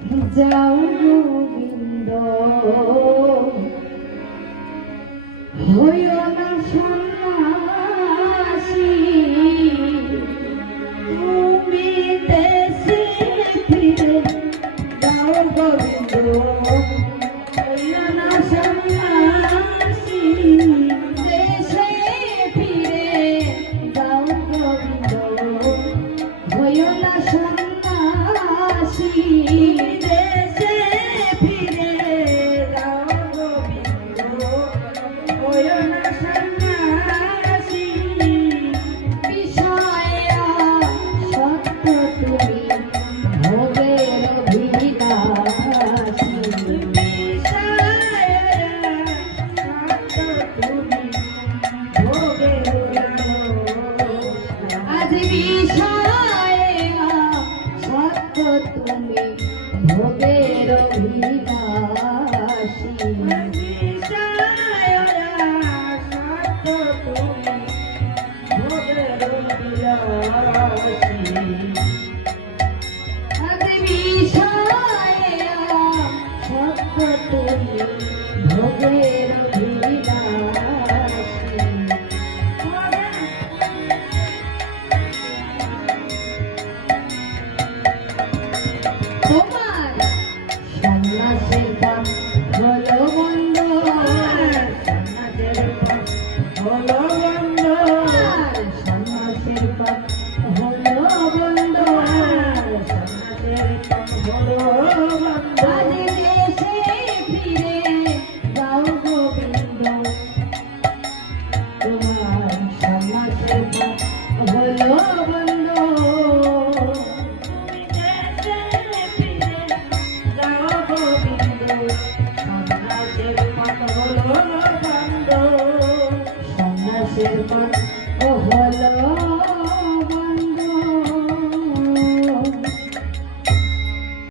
যাও গোবিন্দ হইও না সন্ন্যাসী তুমি দেশে ফিরে যাও গোবিন্দ হইও না সন্ন্যাসী দেশে ফিরে যাও গোবিন্দ হইও না সন্ন্যাসী দেশে ফিরে যাও গোবিন্দ হইও না সন্ন্যাসী বিষয়া সত্য তুমি ভোগের অভিলাষী বিষয়া সত্য তুমি ভোগের আজ বিষয়া সত্য তুমি ভোগের অভিলাষী তোমার সন্ন্যাসের পাপ হলো বন্ধ সন্ন্যাসের পাপ হলো বন্ধ সন্ন্যাসের পাপ হলো বন্ধ সন্ন্যাসের পাপ হলো বন্ধ আজ দেশে ফিরে যাও গোবিন্দ তোমার সন্ন্যাসের পাপ হলো বন্ধ সন্ন্যাসের পথ হলো